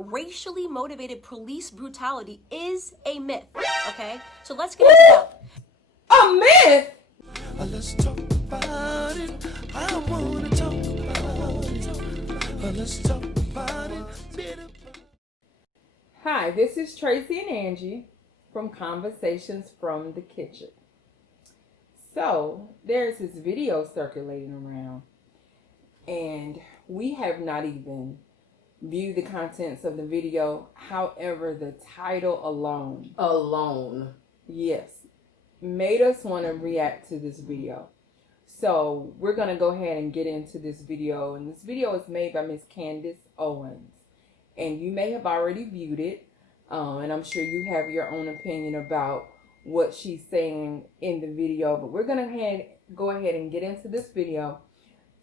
racially motivated police brutality is a myth, okay? So let's get into that. A myth? Let's talk about it. I want to talk about it. Let's talk about it. Hi, this is TRACI and Angie from Conversations from the Kitchen. So, there's this video circulating around, and we have not even viewed the contents of the video. However, the title alone, yes, made us want to react to this video. So, we're going to go ahead and get into this video, and this video is made by Miss Candace Owens. And you may have already viewed it, and I'm sure you have your own opinion about what she's saying in the video. But we're going to go ahead and get into this video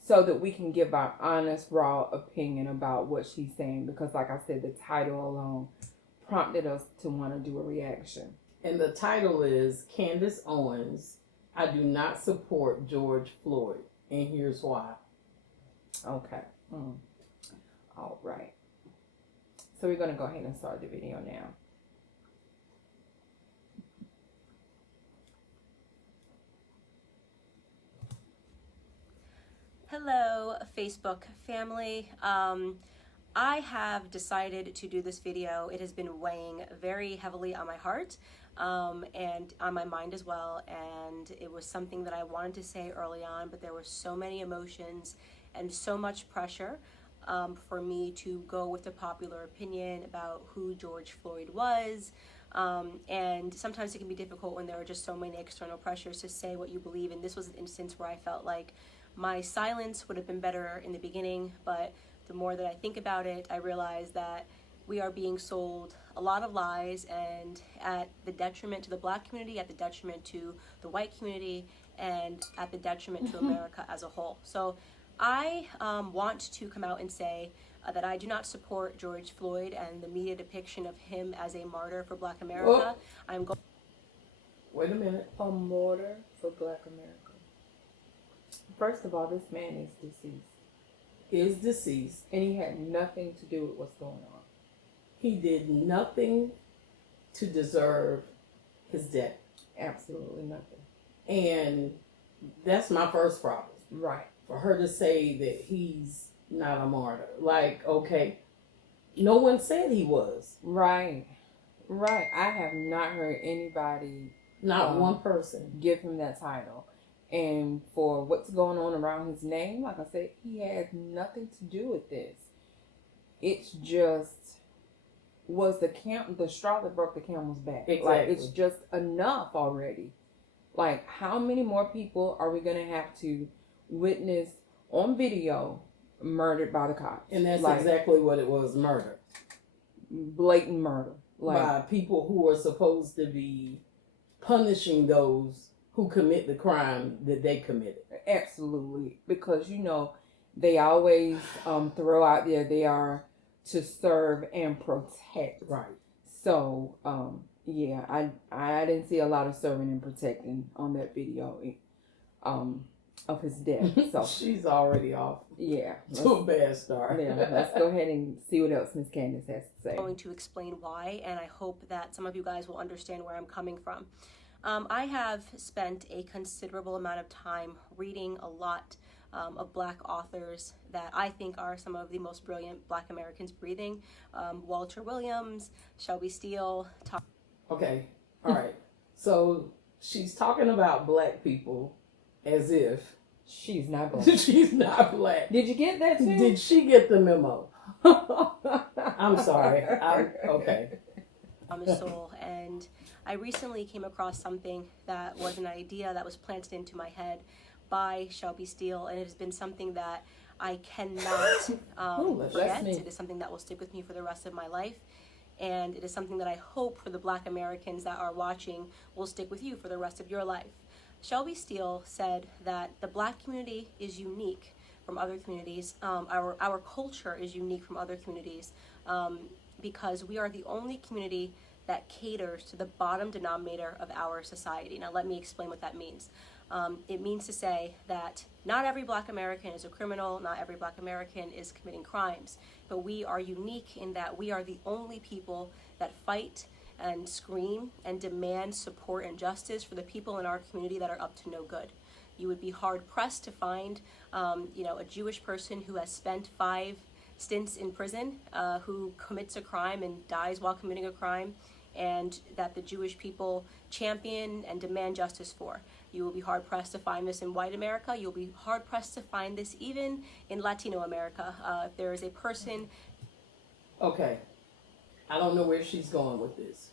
so that we can give our honest, raw opinion about what she's saying. Because like I said, the title alone prompted us to want to do a reaction. And the title is Candace Owens, I do not support George Floyd. And here's why. Okay. All right. So we're going to go ahead and start the video now. Hello, Facebook family. I have decided to do this video. It has been weighing very heavily on my heart and on my mind as well. And it was something that I wanted to say early on, but there were so many emotions and so much pressure for me to go with the popular opinion about who George Floyd was. And sometimes it can be difficult when there are just so many external pressures to say what you believe. And this was an instance where I felt like my silence would have been better in the beginning, but the more that I think about it, I realize that we are being sold a lot of lies, and at the detriment to the Black community, at the detriment to the white community, and at the detriment to America as a whole. So I want to come out and say that I do not support George Floyd and the media depiction of him as a martyr for Black America. Wait a minute. A martyr for Black America. First of all, this man is deceased. And he had nothing to do with what's going on. He did nothing to deserve his death. Absolutely nothing. And that's my first problem. Right. For her to say that he's not a martyr. Like, okay, no one said he was. Right. I have not heard anybody, not one person, give him that title. And for what's going on around his name, like I said, he has nothing to do with this. It's just was the straw that broke the camel's back. Exactly. Like, it's just enough already. Like, how many more people are we going to have to witness on video murdered by the cops? And that's exactly what it was, murder. Blatant murder. By people who are supposed to be punishing those who commit the crime that they committed. Absolutely. Because, they always throw out there they are to serve and protect. Right. So, yeah, I didn't see a lot of serving and protecting on that video of his death. So she's already off. Yeah. To a bad start. Yeah, let's go ahead and see what else Miss Candace has to say. I'm going to explain why, and I hope that some of you guys will understand where I'm coming from. I have spent a considerable amount of time reading a lot of Black authors that I think are some of the most brilliant Black Americans breathing. Walter Williams, Shelby Steele. Okay, all right. So she's talking about Black people as if she's not Black. She's not Black. Did you get that too? Did she get the memo? I'm sorry. Okay. On the soul, and I recently came across something that was an idea that was planted into my head by Shelby Steele, and it has been something that I cannot forget. It is something that will stick with me for the rest of my life, and it is something that I hope for the Black Americans that are watching will stick with you for the rest of your life. Shelby Steele said that the Black community is unique from other communities. Our culture is unique from other communities. Because we are the only community that caters to the bottom denominator of our society. Now let me explain what that means. It means to say that not every Black American is a criminal, not every Black American is committing crimes, but we are unique in that we are the only people that fight and scream and demand support and justice for the people in our community that are up to no good. You would be hard pressed to find, a Jewish person who has spent 5 stints in prison, who commits a crime and dies while committing a crime, and that the Jewish people champion and demand justice for. You will be hard pressed to find this in white America. You'll be hard pressed to find this even in Latino America. If there is a person. Okay, I don't know where she's going with this,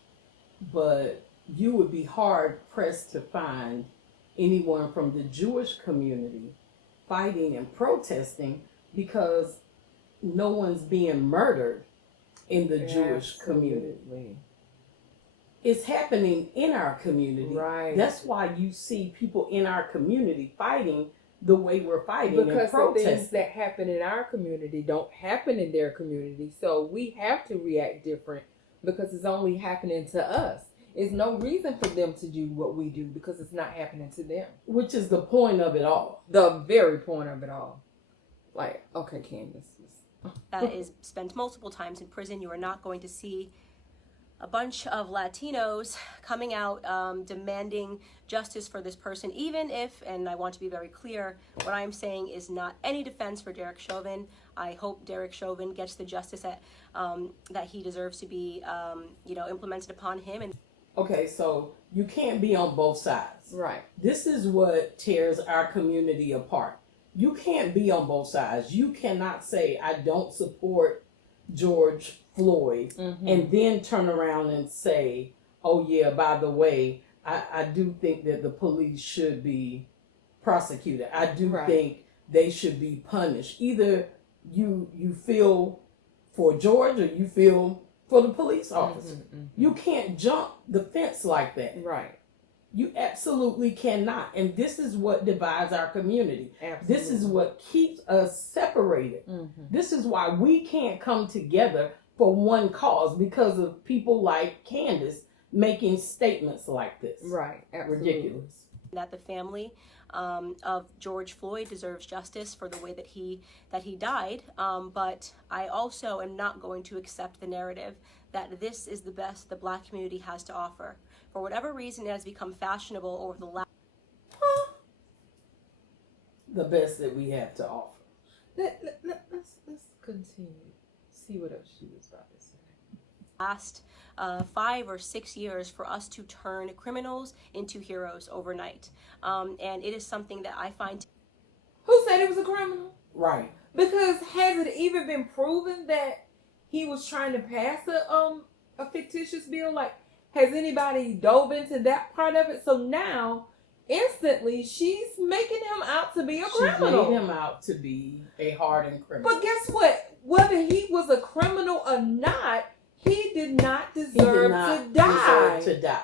but you would be hard pressed to find anyone from the Jewish community fighting and protesting because no one's being murdered in the Jewish community. It's happening in our community. Right. That's why you see people in our community fighting the way we're fighting because and protesting. the things that happen in our community don't happen in their community. So we have to react different because it's only happening to us. There's no reason for them to do what we do because it's not happening to them. Which is the point of it all. The very point of it all. Like, okay, Candace. That is spent multiple times in prison. You are not going to see a bunch of Latinos coming out demanding justice for this person, even if, and I want to be very clear, what I'm saying is not any defense for Derek Chauvin. I hope Derek Chauvin gets the justice that he deserves to be, implemented upon him. And okay, so you can't be on both sides. Right. This is what tears our community apart. You can't be on both sides. You cannot say, I don't support George Floyd, and then turn around and say, oh yeah, by the way, I do think that the police should be prosecuted. I do think they should be punished. Either you feel for George or you feel for the police officer. You can't jump the fence like that. Right. You absolutely cannot. And this is what divides our community. Absolutely. This is what keeps us separated. This is why we can't come together for one cause because of people like Candace making statements like this. Right. Absolutely. Ridiculous. that the family of George Floyd deserves justice for the way that he died. But I also am not going to accept the narrative that this is the best the Black community has to offer. For whatever reason, it has become fashionable over the last... The best that we have to offer. Let's continue. See what else she was about to say. last 5 or 6 years for us to turn criminals into heroes overnight. And it is something that I find... Who said he was a criminal? Right. Because has it even been proven that he was trying to pass a fictitious bill? Like, has anybody dove into that part of it? So now, instantly, she's making him out to be a criminal. She made him out to be a hardened criminal. But guess what? Whether he was a criminal or not, he did not deserve to die.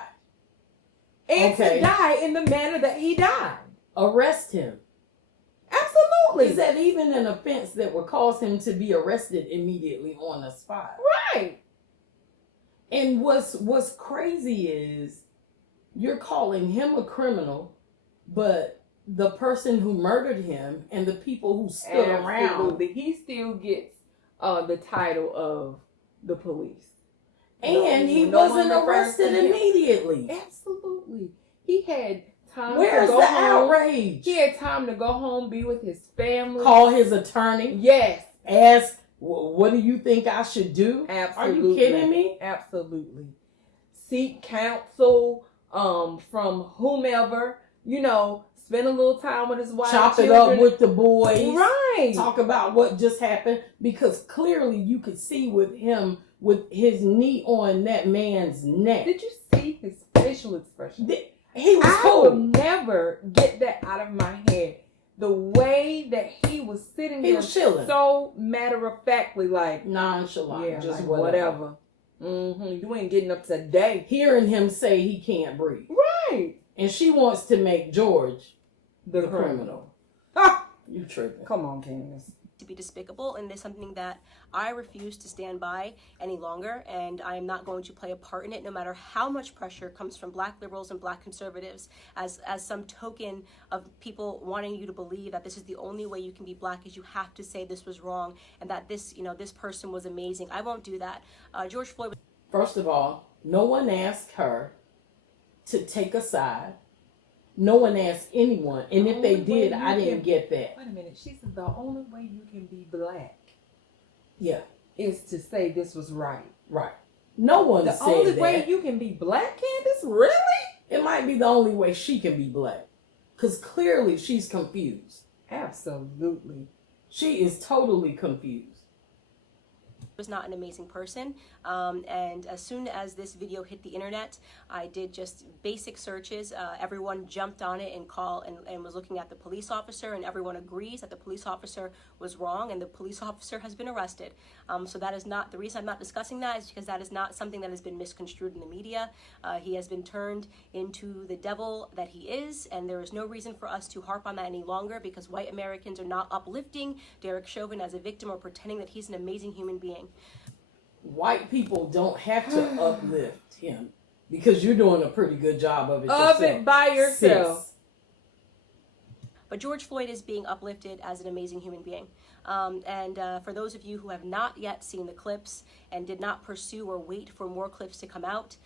And to die in the manner that he died. Arrest him. Absolutely. Is that even an offense that would cause him to be arrested immediately on the spot? Right. And what's crazy is you're calling him a criminal, but the person who murdered him and the people who stood around, he still gets the title of the police. And he wasn't arrested immediately. Absolutely. He had time Where's to go the home. outrage? He had time to go home, be with his family. Call his attorney. Yes. Ask, what do you think I should do? Absolutely. Are you kidding me? Absolutely. Seek counsel from whomever. Spend a little time with his wife. Chop it up with the boys. Right. Talk about what just happened. Because clearly you could see with him with his knee on that man's neck. Did you see his facial expression? He was I cool. will never get that out of my head. The way that he was sitting there, chilling. So matter-of-factly, like nonchalant, yeah, just like whatever. You ain't getting up today. Hearing him say he can't breathe. Right. And she wants to make George the criminal. Ah! You tripping. Come on, Candace. to be despicable, and it's something that I refuse to stand by any longer, and I am not going to play a part in it, no matter how much pressure comes from Black liberals and Black conservatives as some token of people wanting you to believe that this is the only way you can be Black, is you have to say this was wrong and that this, you know, this person was amazing. I won't do that. George Floyd. First of all, no one asked her to take a side. No one asked anyone, and if they did, I didn't get that. Wait a minute. She said the only way you can be Black, yeah, is to say this was right. Right. No one said that. The only way you can be Black, Candace? Really? It might be the only way she can be Black, because clearly she's confused. Absolutely. She is totally confused. Was not an amazing person, and as soon as this video hit the internet, I did just basic searches. Everyone jumped on it and was looking at the police officer, and everyone agrees that the police officer was wrong, and the police officer has been arrested. So that is not the reason I'm not discussing that, is because that is not something that has been misconstrued in the media. He has been turned into the devil that he is, and there is no reason for us to harp on that any longer, because white Americans are not uplifting Derek Chauvin as a victim or pretending that he's an amazing human being. White people don't have to uplift him, because you're doing a pretty good job of it yourself. Of it by yourself. Sis. But George Floyd is being uplifted as an amazing human being. For those of you who have not yet seen the clips and did not pursue or wait for more clips to come out,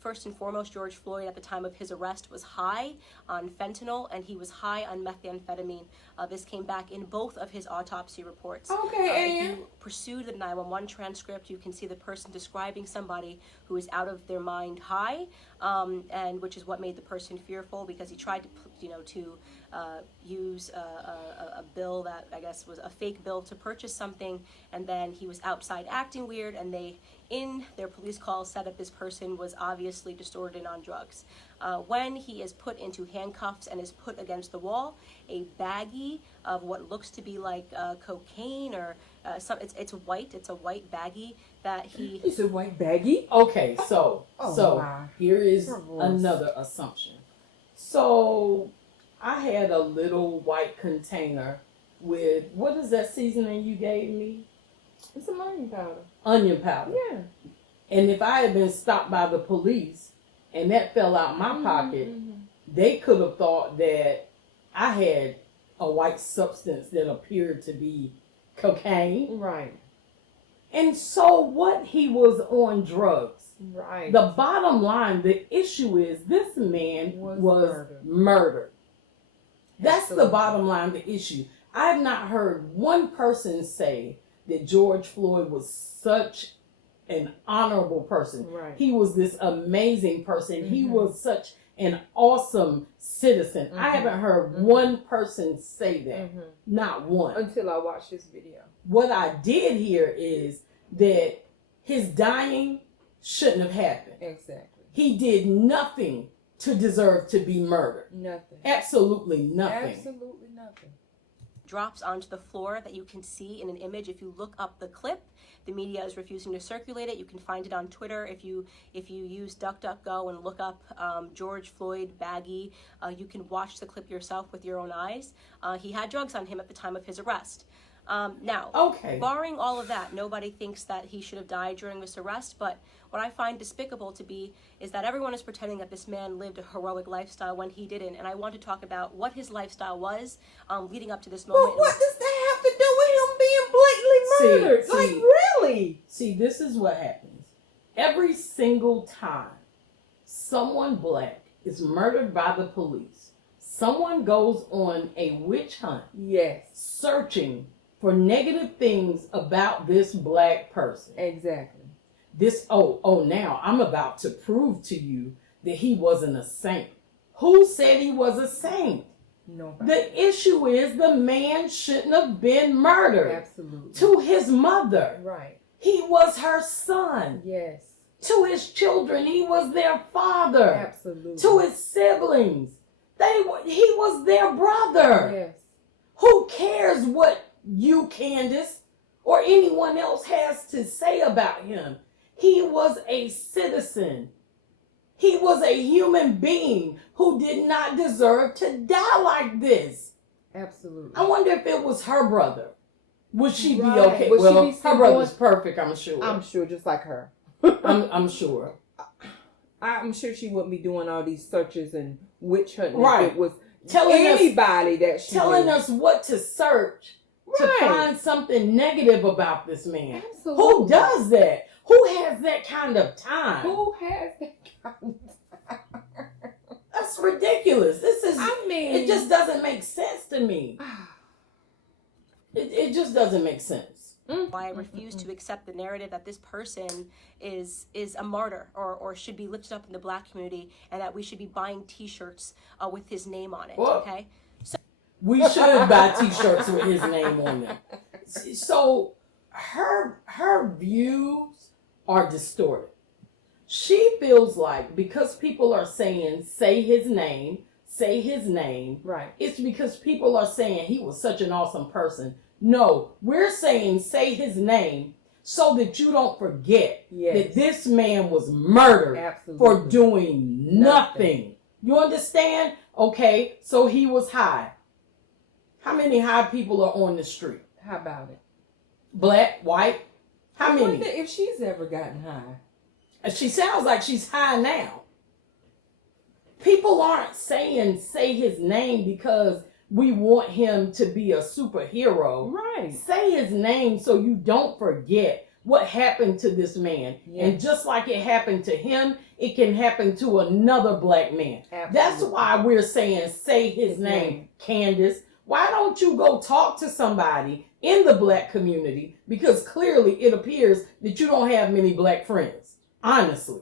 first and foremost, George Floyd at the time of his arrest was high on fentanyl, and he was high on methamphetamine. This came back in both of his autopsy reports. Okay, if you pursue the 911 transcript, you can see the person describing somebody who is out of their mind high, and which is what made the person fearful, because he tried to, use a bill that I guess was a fake bill to purchase something, and then he was outside acting weird, and they, in their police call, said that this person was obviously distorted on drugs. When he is put into handcuffs and is put against the wall, a baggie of what looks to be like cocaine or it's white. It's a white baggie that he. It's a white baggie. Okay, so wow. Here is another assumption. So I had a little white container with, what is that seasoning you gave me? It's some onion powder. Onion powder. Yeah. And if I had been stopped by the police and that fell out my pocket, they could have thought that I had a white substance that appeared to be cocaine. Right. And so what, he was on drugs. Right. The bottom line, the issue is this man was murdered. That's the bottom line, the issue. I have not heard one person say that George Floyd was such an honorable person. Right. He was this amazing person. He was such an awesome citizen. I haven't heard one person say that. Not one. Until I watched this video. What I did hear is that his dying shouldn't have happened. Exactly. He did nothing to deserve to be murdered. Nothing. Absolutely nothing. Absolutely nothing. Drops onto the floor that you can see in an image. If you look up the clip, the media is refusing to circulate it. You can find it on Twitter. If you use DuckDuckGo and look up George Floyd baggie, you can watch the clip yourself with your own eyes. He had drugs on him at the time of his arrest. Now, barring all of that, nobody thinks that he should have died during this arrest, but what I find despicable to be is that everyone is pretending that this man lived a heroic lifestyle when he didn't, and I want to talk about what his lifestyle was leading up to this moment. But what does that have to do with him being blatantly murdered? Really? See, this is what happens. Every single time someone black is murdered by the police, someone goes on a witch hunt. Yes. Searching for negative things about this black person. Exactly. Now I'm about to prove to you that he wasn't a saint. Who said he was a saint? Nobody. The issue is the man shouldn't have been murdered. Absolutely. To his mother. Right. He was her son. Yes. To his children, he was their father. Absolutely. To his siblings, he was their brother. Yes. Who cares what you, Candace, or anyone else has to say about him? He was a citizen. He was a human being who did not deserve to die like this. Absolutely. I wonder if it was her brother Would she be Right. okay? Would she Well, be still her brother's going- perfect, I'm sure. I'm sure, just like her. I'm sure. I'm sure she wouldn't be doing all these searches and witch hunting. Right. If it was Telling anybody that she telling knew. us what to search to Right. find something negative about this man. Absolutely. Who does that? Who has that kind of time? Who has that kind of That's ridiculous. This is. I mean, It just doesn't make sense to me. It just doesn't make sense. Why I refuse to accept the narrative that this person is a martyr or should be lifted up in the Black community, and that we should be buying T-shirts with his name on it. Well, okay. We should buy T-shirts with his name on them. So her views are distorted. She feels like because people are saying say his name, right. it's because people are saying he was such an awesome person. No, we're saying say his name so that you don't forget that this man was murdered Absolutely. for doing nothing. You understand? Okay, so he was high. How many high people are on the street? How about it? Black, white? How I many? wonder if she's ever gotten high. She sounds like she's high now. People aren't saying say his name because we want him to be a superhero. Right. Say his name so you don't forget what happened to this man. Yes. And just like it happened to him, it can happen to another black man. Absolutely. That's why we're saying say his name. Candace, why don't you go talk to somebody in the black community? Because clearly it appears that you don't have many black friends. Honestly.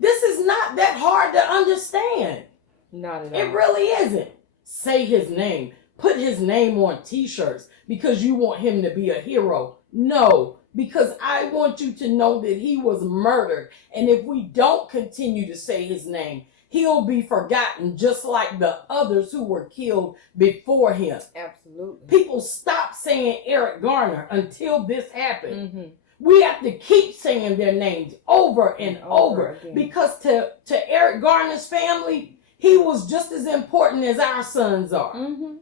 This is not that hard to understand. Not at all. It really isn't. Say his name. Put his name on T-shirts because you want him to be a hero. No, because I want you to know that he was murdered. And if we don't continue to say his name, he'll be forgotten just like the others who were killed before him. Absolutely. People stopped saying Eric Garner until this happened. Mm-hmm. We have to keep saying their names over and over again. because to Eric Garner's family, he was just as important as our sons are. Mm-hmm.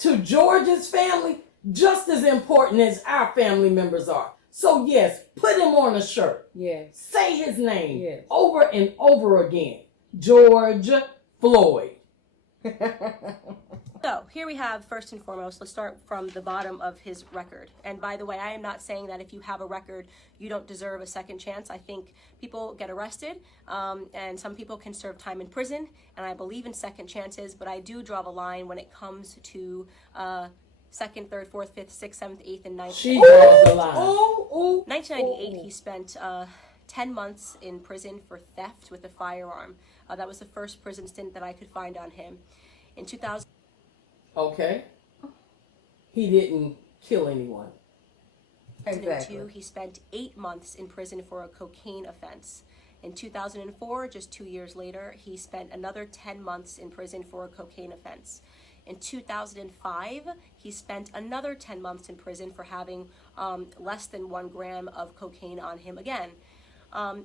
To George's family, just as important as our family members are. So yes, put him on a shirt. Yes. Say his name Yes. over and over again. George Floyd. So here we have, first and foremost, let's start from the bottom of his record. And by the way, I am not saying that if you have a record, you don't deserve a second chance. I think people get arrested, and some people can serve time in prison, and I believe in second chances, but I do draw the line when it comes to second, third, fourth, fifth, sixth, seventh, eighth, and ninth. She draws the line. 1998, he spent 10 months in prison for theft with a firearm. That was the first prison stint that I could find on him. In 2000. Okay. He didn't kill anyone. 2002, he spent 8 months in prison for a cocaine offense. In 2004, just 2 years later, he spent another 10 months in prison for a cocaine offense. In 2005, he spent another 10 months in prison for having less than 1 gram of cocaine on him again.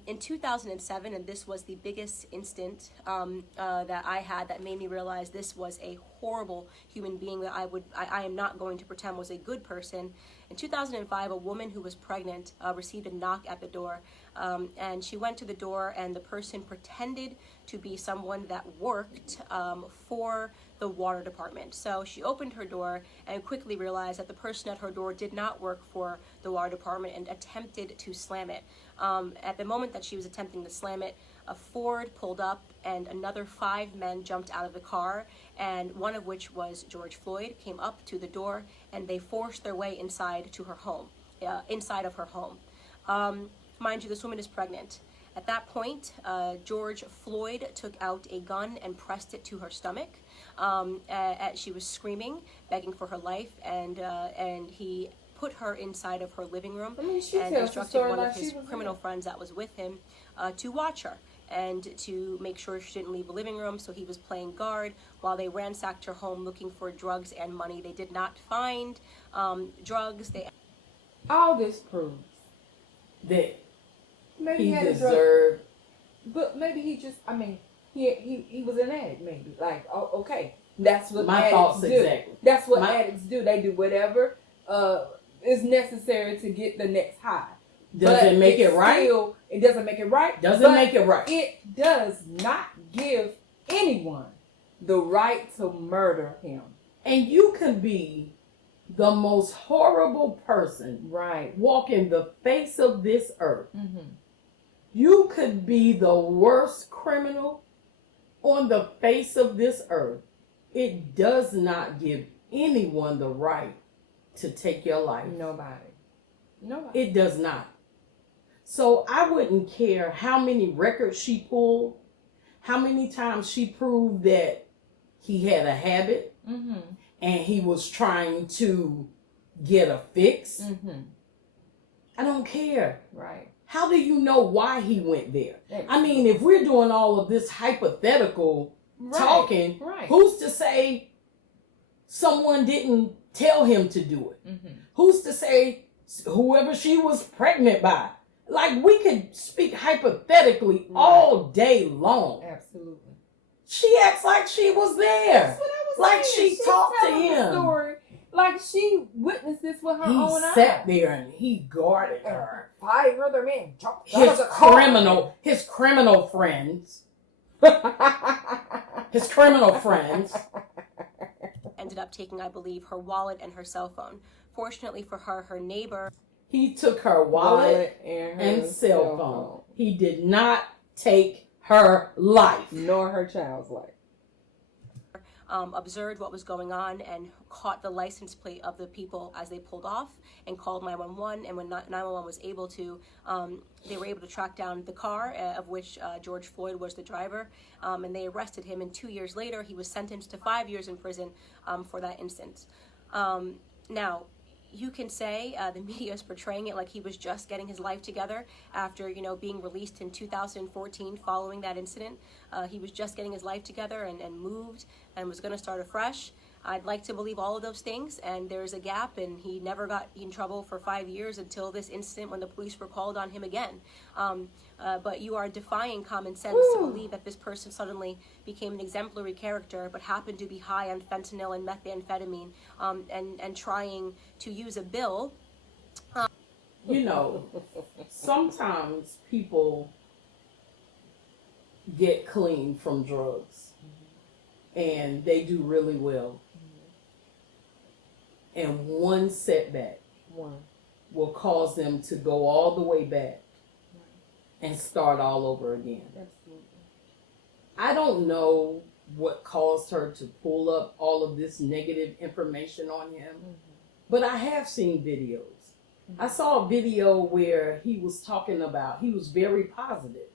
In 2007, and this was the biggest instant that I had that made me realize this was a horrible human being that I am not going to pretend was a good person. In 2005, a woman who was pregnant received a knock at the door, and she went to the door, and the person pretended to be someone that worked for the water department. So she opened her door and quickly realized that the person at her door did not work for the water department and attempted to slam it. At the moment that she was attempting to slam it, a Ford pulled up and another 5 men jumped out of the car, and one of which was George Floyd, came up to the door, and they forced their way inside to her home, inside of her home. Mind you, this woman is pregnant. At that point, George Floyd took out a gun and pressed it to her stomach. She was screaming, begging for her life, and he put her inside of her living room and instructed one of his criminal friends that was with him to watch her and to make sure she didn't leave the living room. So he was playing guard while they ransacked her home looking for drugs and money. They did not find drugs. All this proves That maybe he had a drug, deserved. but maybe he just, I mean, he was an addict, maybe. Like, oh, okay, that's what My addicts thoughts do. exactly. That's what addicts do. They do whatever is necessary to get the next high. Doesn't make it right. It doesn't make it right. Doesn't make it right. It does not give anyone the right to murder him. And you can be the most horrible person Right. walking the face of this earth. Mm-hmm. You could be the worst criminal on the face of this earth. It does not give anyone the right to take your life. Nobody. It does not. So I wouldn't care how many records she pulled, how many times she proved that he had a habit Mm-hmm. and he was trying to get a fix. Mm-hmm. I don't care. Right. How do you know why he went there? I mean, if we're doing all of this hypothetical talking, Right. who's to say someone didn't tell him to do it? Mm-hmm. Who's to say whoever she was pregnant by? Like, we could speak hypothetically all day long. Absolutely. She acts like she was there. That's what I was Like saying. she talked to telling the him. Story, like she witnessed this with her He own eyes. sat there and he guarded her. 5 other men. His criminal friends. His criminal friends. Ended up taking, I believe, her wallet and her cell phone. Fortunately for her, her neighbor He took her wallet and cell phone. He did not take her life. Nor her child's life. observed what was going on and caught the license plate of the people as they pulled off and called 911. And when 911 was able to, they were able to track down the car of which George Floyd was the driver, and they arrested him. And 2 years later, he was sentenced to 5 years in prison for that instance. Now, you can say the media is portraying it like he was just getting his life together after, you know, being released in 2014 following that incident. He was just getting his life together and moved and was going to start afresh. I'd like to believe all of those things, and there's a gap, and he never got in trouble for 5 years until this incident when the police were called on him again. But you are defying common sense to believe that this person suddenly became an exemplary character but happened to be high on fentanyl and methamphetamine and trying to use a bill. You know, sometimes people get clean from drugs and they do really well. And one setback will cause them to go all the way back and start all over again. Absolutely. I don't know what caused her to pull up all of this negative information on him, but I have seen videos. I saw a video where he was talking about, he was very positive,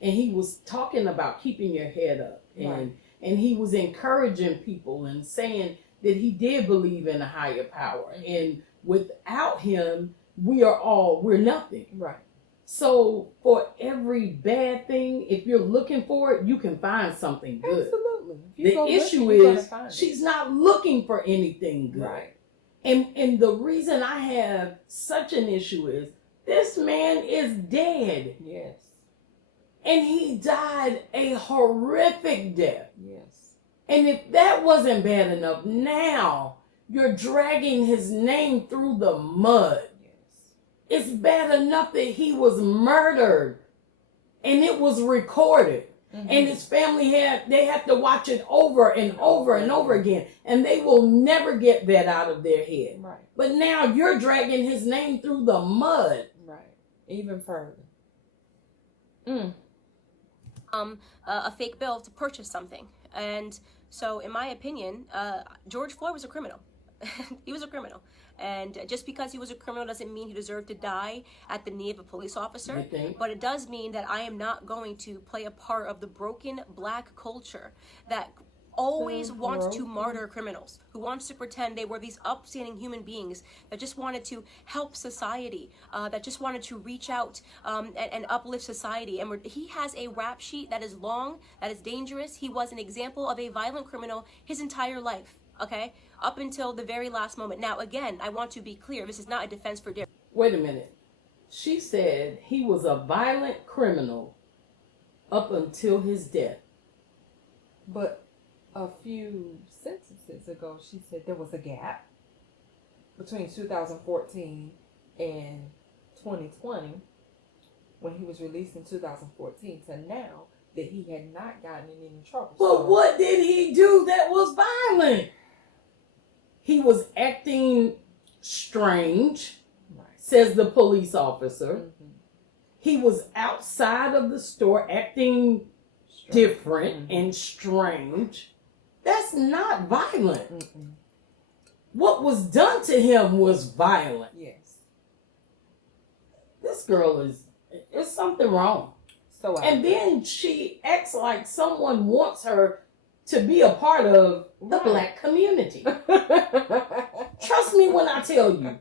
and he was talking about keeping your head up, and he was encouraging people and saying that he did believe in a higher power, and without him, we're nothing. Right. So for every bad thing, if you're looking for it, you can find something good. Absolutely. The issue is she's not looking for anything good. Right. And the reason I have such an issue is this man is dead. Yes. And he died a horrific death. Yes. And if that wasn't bad enough, now you're dragging his name through the mud. It's bad enough that he was murdered and it was recorded. And his family they have to watch it over and over and over again. And they will never get that out of their head. Right. But now you're dragging his name through the mud. Right. Even further. A fake bill to purchase something. And so, in my opinion, George Floyd was a criminal. He was a criminal. And just because he was a criminal doesn't mean he deserved to die at the knee of a police officer. But it does mean that I am not going to play a part of the broken black culture that always wants to martyr criminals, who wants to pretend they were these upstanding human beings that just wanted to help society, that just wanted to reach out and uplift society. And he has a rap sheet that is long, that is dangerous. He was an example of a violent criminal his entire life, okay? Up until the very last moment. Now, again, I want to be clear. This is not a defense for Derek. Wait a minute. She said he was a violent criminal up until his death. But a few sentences ago, she said there was a gap. between 2014 and 2020, when he was released in 2014 to now, that he had not gotten in any trouble. But what did he do that was violent? He was acting strange, Right. says the police officer. Mm-hmm. He was outside of the store acting different and strange. That's not violent. Mm-mm. What was done to him was violent. Yes. This girl there's something wrong. So And then she acts like someone wants her to be a part of the Right. black community. Trust me when I tell you,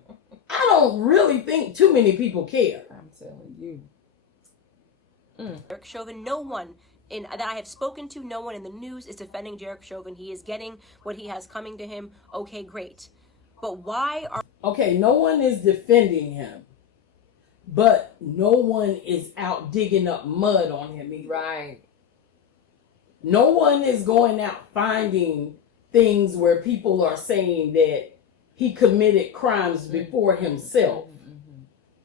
I don't really think too many people care. I'm telling you. Derek Chauvin, no one that I have spoken to, no one in the news is defending Derek Chauvin. He is getting what he has coming to him. Okay, great. But why are... Okay, no one is defending him, but no one is out digging up mud on him either. Right. No one is going out finding things where people are saying that he committed crimes before himself,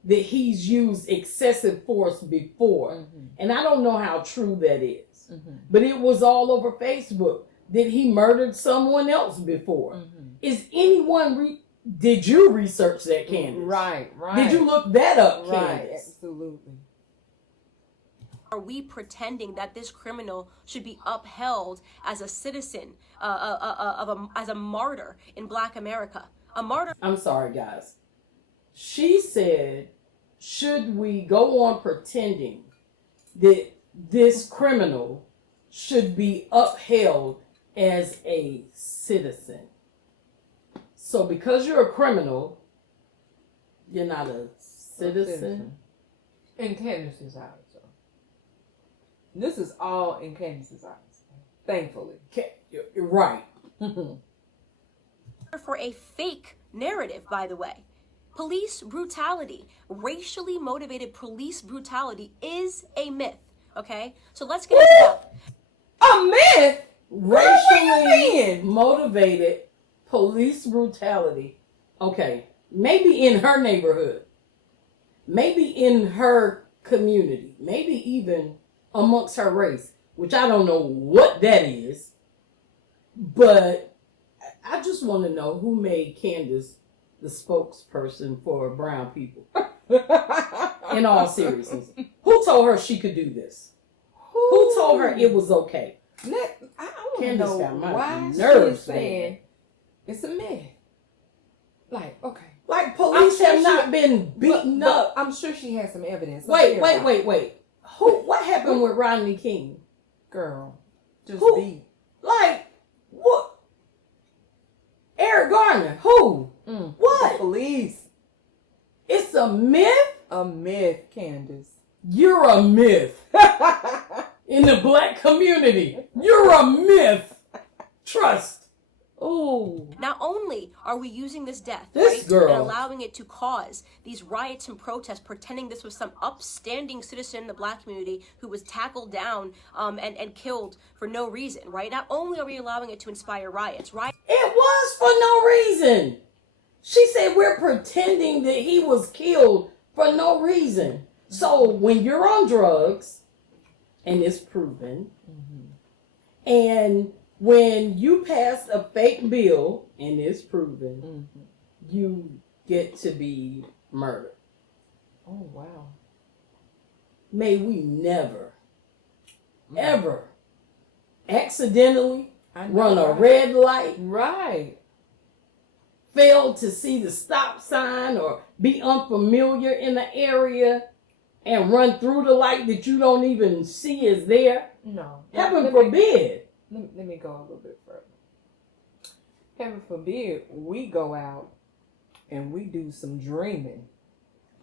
that he's used excessive force before. And I don't know how true that is, but it was all over Facebook that he murdered someone else before. Is anyone, did you research that, Candace? Right. Did you look that up, Right. Candace? Absolutely. Are we pretending that this criminal should be upheld as a citizen, as a martyr in Black America? A martyr. I'm sorry, guys. She said, should we go on pretending that this criminal should be upheld as a citizen? So because you're a criminal, you're not a citizen? In Candace's eyes. So. This is all in Candace's eyes. Thankfully. You're right. For a fake narrative, by the way. Police brutality, racially motivated police brutality is a myth, okay? So let's get into that. A myth? Racially motivated police brutality. Okay, maybe in her neighborhood, maybe in her community, maybe even amongst her race, which I don't know what that is, but I just want to know who made Candace the spokesperson for brown people. In all seriousness, who told her she could do this? Who told her it was okay? I want to Candace know got my why nerves, she's saying it's a myth. Like, okay. Like police I'm sure have not been beaten but up. I'm sure she has some evidence. Wait. What happened with Rodney King? Girl, just Who? beat. Like, what? Eric Garner. Who? What? Police. It's a myth? A myth, Candace. You're a myth. In the black community. You're a myth. Trust. Ooh. Not only are we using this death, This right, girl. and allowing it to cause these riots and protests, pretending this was some upstanding citizen in the black community who was tackled down and killed for no reason, right? Not only are we allowing it to inspire riots, right? It was for no reason. She said we're pretending that he was killed for no reason. So when you're on drugs, and it's proven, and when you pass a fake bill, and it's proven, you get to be murdered. Oh, wow. May we never, ever accidentally run a red light, Right. fail to see the stop sign, or be unfamiliar in the area and run through the light that you don't even see is there. No. Heaven forbid. Let me go a little bit further. Heaven forbid we go out and we do some dreaming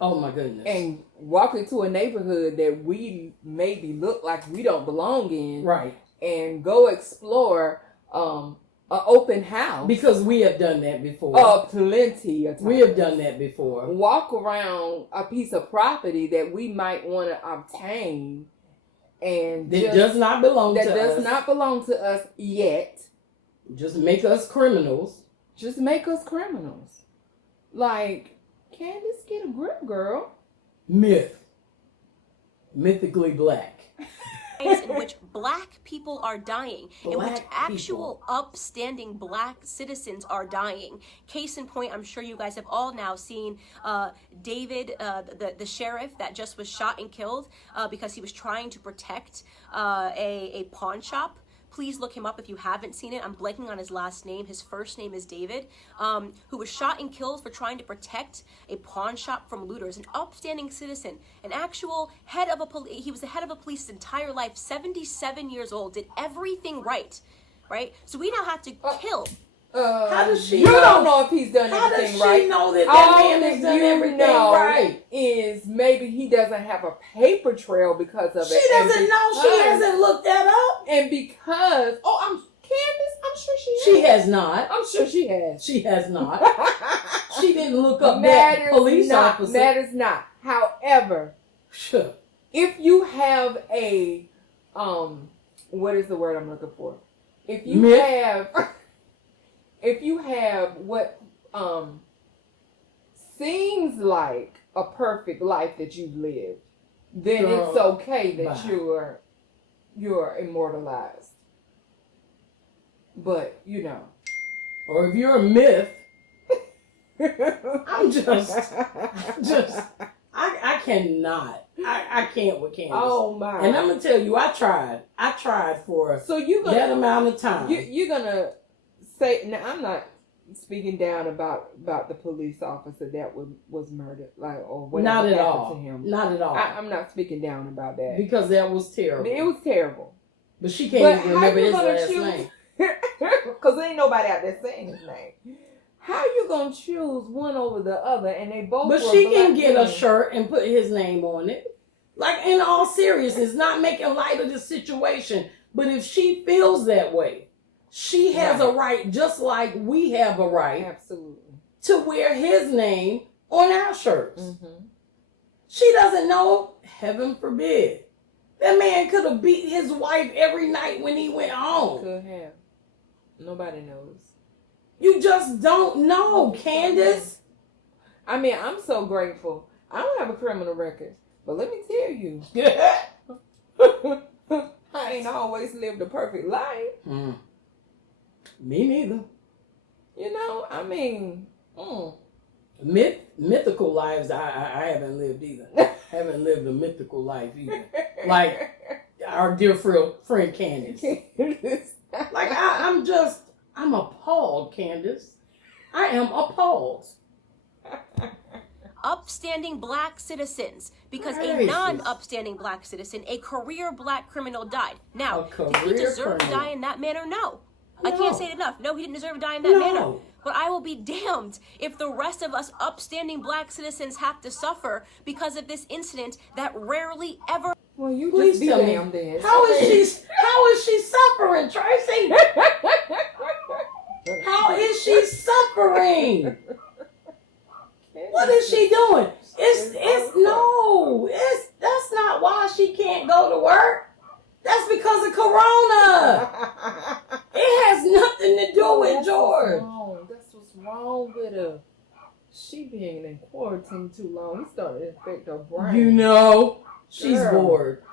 Oh my goodness. and walk into a neighborhood that we maybe look like we don't belong in, Right. and go explore an open house. Because we have done that before. Plenty of times. We have done that before. Walk around a piece of property that we might want to obtain, and That does not belong to us. that does not belong to us yet. Just make us criminals. Just make us criminals. Like, Candace, get a grip, girl. Mythically black. In which black people are dying, in which Black actual upstanding black citizens are dying. Case in point, I'm sure you guys have all now seen David, the sheriff that just was shot and killed because he was trying to protect a pawn shop. Please look him up if you haven't seen it. I'm blanking on his last name. His first name is David, who was shot and killed for trying to protect a pawn shop from looters. An upstanding citizen, an actual head of a police. He was the head of a police his entire life, 77 years old, did everything right? So we now have to kill. How does she You know? don't know if he's done How does everything she right. know that All man has done you everything know right? is maybe he doesn't have a paper trail because of She it. doesn't know. She hasn't looked that up. And because, Candace, I'm sure she has. She has not. I'm sure she has. She has not. She didn't look up that Matters police not. officer. Matters not. However, Sure. if you have a, what is the word I'm looking for? If you Myth? have what seems like a perfect life that you've lived, then Girl, it's okay that bye. you're immortalized. But Or if you're a myth, I'm just, I cannot. I can't with Candace. Oh my! And I'm gonna tell you, I tried for So you that amount of time. you're gonna say now? I'm not speaking down about the police officer that was murdered, or whatever Not at happened all. to him. Not at all. I'm not speaking down about that Because that was terrible. it was terrible. But she can't even remember his gonna last choose? name. Because there ain't nobody out there saying his name. How you gonna choose one over the other, and they both? But were she can black get men? a shirt and put his name on it. Like, in all seriousness, not making light of the situation. But if she feels that way, she has a right, just like we have a right, Absolutely. to wear his name on our shirts. Mm-hmm. She doesn't know, heaven forbid. That man could have beat his wife every night when he went home. Could have. Nobody knows. You just don't know, Candace. I mean, I'm so grateful. I don't have a criminal record, but let me tell you, I ain't always lived a perfect life. Me neither. I mean, Mythical lives, I haven't lived either. Haven't lived a mythical life either. Like our dear friend Candace. Like I'm appalled, Candace. I am appalled. Upstanding black citizens, because a Gracious. non-upstanding black citizen, a career black criminal, died. Now, A did he career deserve to criminal. die in that manner? No. I No. can't say it enough. No, he didn't deserve to die in that No. manner. But I will be damned if the rest of us upstanding black citizens have to suffer because of this incident that rarely ever. well, you Please just be tell me, damned then. how is she suffering, Tracy? How is she suffering? What is she doing? That's not why she can't go to work. That's because of Corona. It has nothing to do with George. That's what's wrong with her. She being in quarantine too long. He started to affect her brain. She's Girl. bored.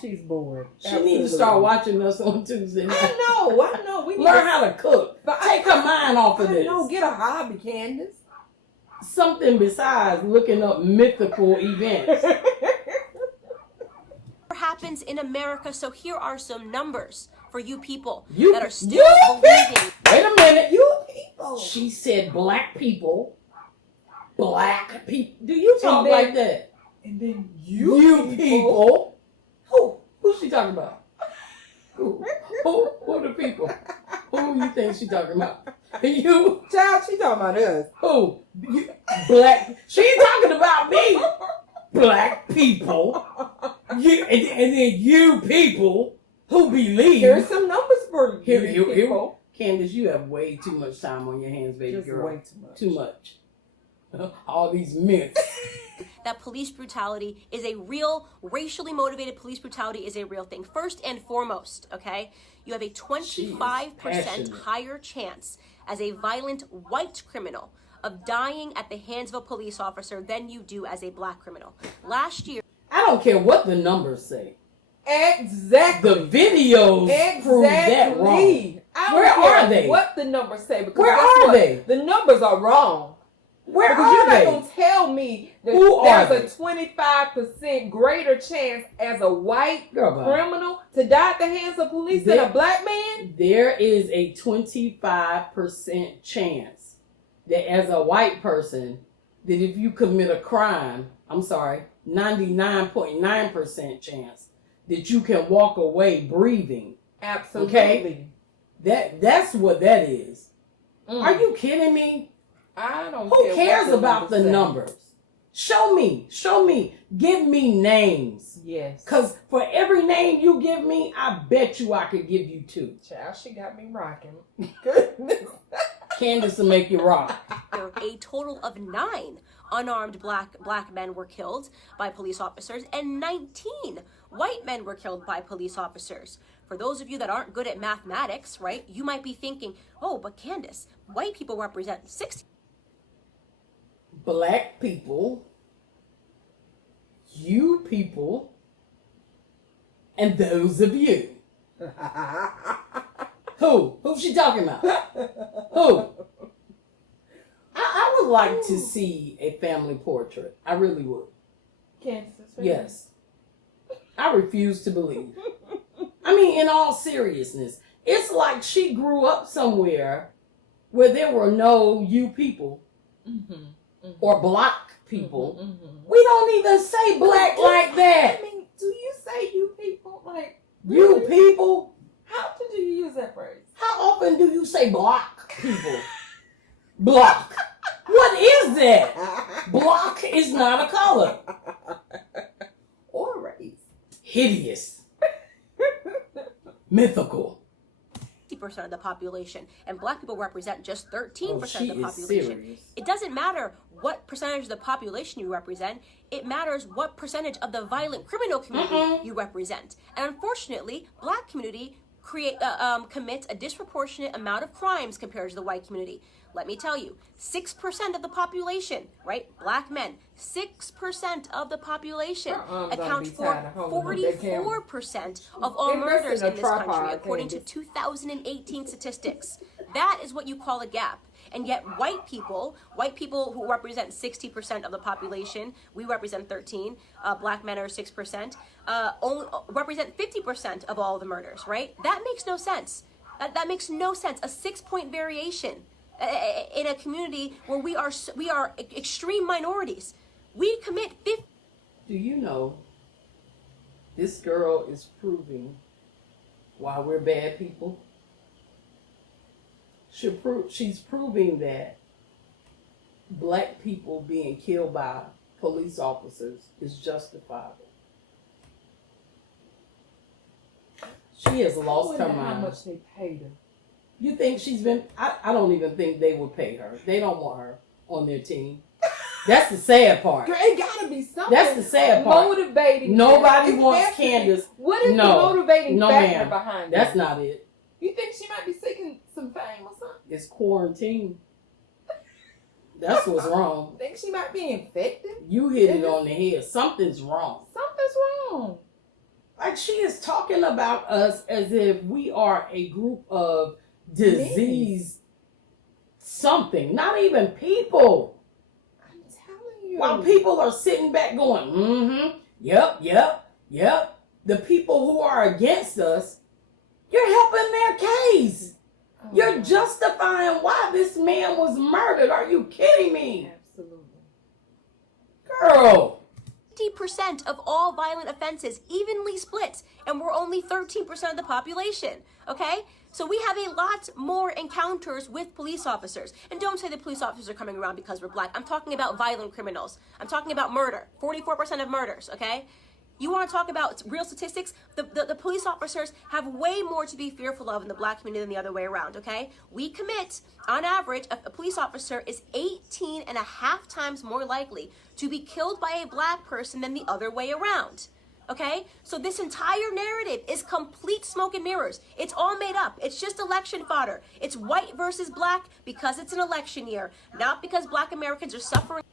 She's bored. She needs to start watching us on Tuesday night. I know. We need Learn to how to cook. But Take her mind off of I this. know. Get a hobby, Candace. Something besides looking up mythical events. happens in America. So here are some numbers for you people You- that are still you believing. Wait a minute. You people. She said black people. Black people. Do you talk And then- like that? And then You people. Who's she talking about? Who the people? Who you think she talking about? You? Child, she talking about us. Who? You, black. She ain't talking about me. Black people. You, and then you people who believe. Here's some numbers for you Here, people. Candace, you have way too much time on your hands, baby Just girl. way too much. Too much. All these myths. That police brutality is a real, racially motivated police brutality is a real thing. First and foremost, okay, you have a 25% passionate. higher chance as a violent white criminal of dying at the hands of a police officer than you do as a black criminal. Last year, I don't care what the numbers say. Exactly. The videos prove that wrong. Where are they? What the numbers say? Because Where are they? The numbers are wrong. Where Because are you're they? not going to tell me that Who are there's a 25% greater chance as a white Girl, bye. criminal to die at the hands of police than a black man? There is a 25% chance that as a white person, that if you commit a crime, 99.9% chance that you can walk away breathing. Absolutely. Okay? That's what that is. Are you kidding me? I don't Who care cares what about the numbers? Show me. Give me names. Yes. Because for every name you give me, I bet you I could give you 2. Child, she got me rocking. Goodness. Candace will make you rock. a total of 9 unarmed black men were killed by police officers, and 19 white men were killed by police officers. For those of you that aren't good at mathematics, right, you might be thinking, oh, but Candace, white people represent 60. Black people, you people, and those of you. Who's she talking about? Who? I would like to see a family portrait. I really would. Candace, Yes. I refuse to believe. I mean, in all seriousness, it's like she grew up somewhere where there were no you people or black people. We don't even say black like that. I mean, do you say you people? Like, You people? how often do you use that phrase? How often do you say black people? Block. What is that? Block is not a color. Or race. Hideous. Mythical. 50% of the population, and black people represent just 13% of she the is population. serious. It doesn't matter what percentage of the population you represent. It matters what percentage of the violent criminal community you represent. And unfortunately, black community commits a disproportionate amount of crimes compared to the white community. Let me tell you, 6% of the population, right? Black men, 6% of the population account for 44% of all murders in this country, according to 2018 statistics. That is what you call a gap. And yet white people who represent 60% of the population, we represent 13, black men are 6%, only represent 50% of all the murders, right? That makes no sense. That makes no sense. A 6-point variation in a community where we are extreme minorities. We commit 50. Do you know this girl is proving why we're bad people? She's proving that black people being killed by police officers is justifiable. She has lost her mind. How much they paid her? You think she's been... I don't even think they would pay her. They don't want her on their team. That's the sad part. Girl, it gotta be something. That's the sad part. Motivating. Nobody wants Candace. What is the motivating factor ma'am. behind That's it? not it. You think she might be seeking some fame or something? It's quarantine. That's what's wrong. Think she might be infected? You hit it on the head. Something's wrong. Something's wrong. Like, she is talking about us as if we are a group of disease something. Not even people. I'm telling you. While people are sitting back going, yep. The people who are against us, you're helping their case. Oh, You're justifying why this man was murdered. Are you kidding me? absolutely. Girl. 50% of all violent offenses evenly split, and we're only 13% of the population, okay? So we have a lot more encounters with police officers. And don't say the police officers are coming around because we're black. I'm talking about violent criminals. I'm talking about murder. 44% of murders, okay? You want to talk about real statistics? The police officers have way more to be fearful of in the black community than the other way around, okay? We commit, on average, a police officer is 18.5 times more likely to be killed by a black person than the other way around. Okay? So this entire narrative is complete smoke and mirrors. It's all made up. It's just election fodder. It's white versus black because it's an election year, not because black Americans are suffering.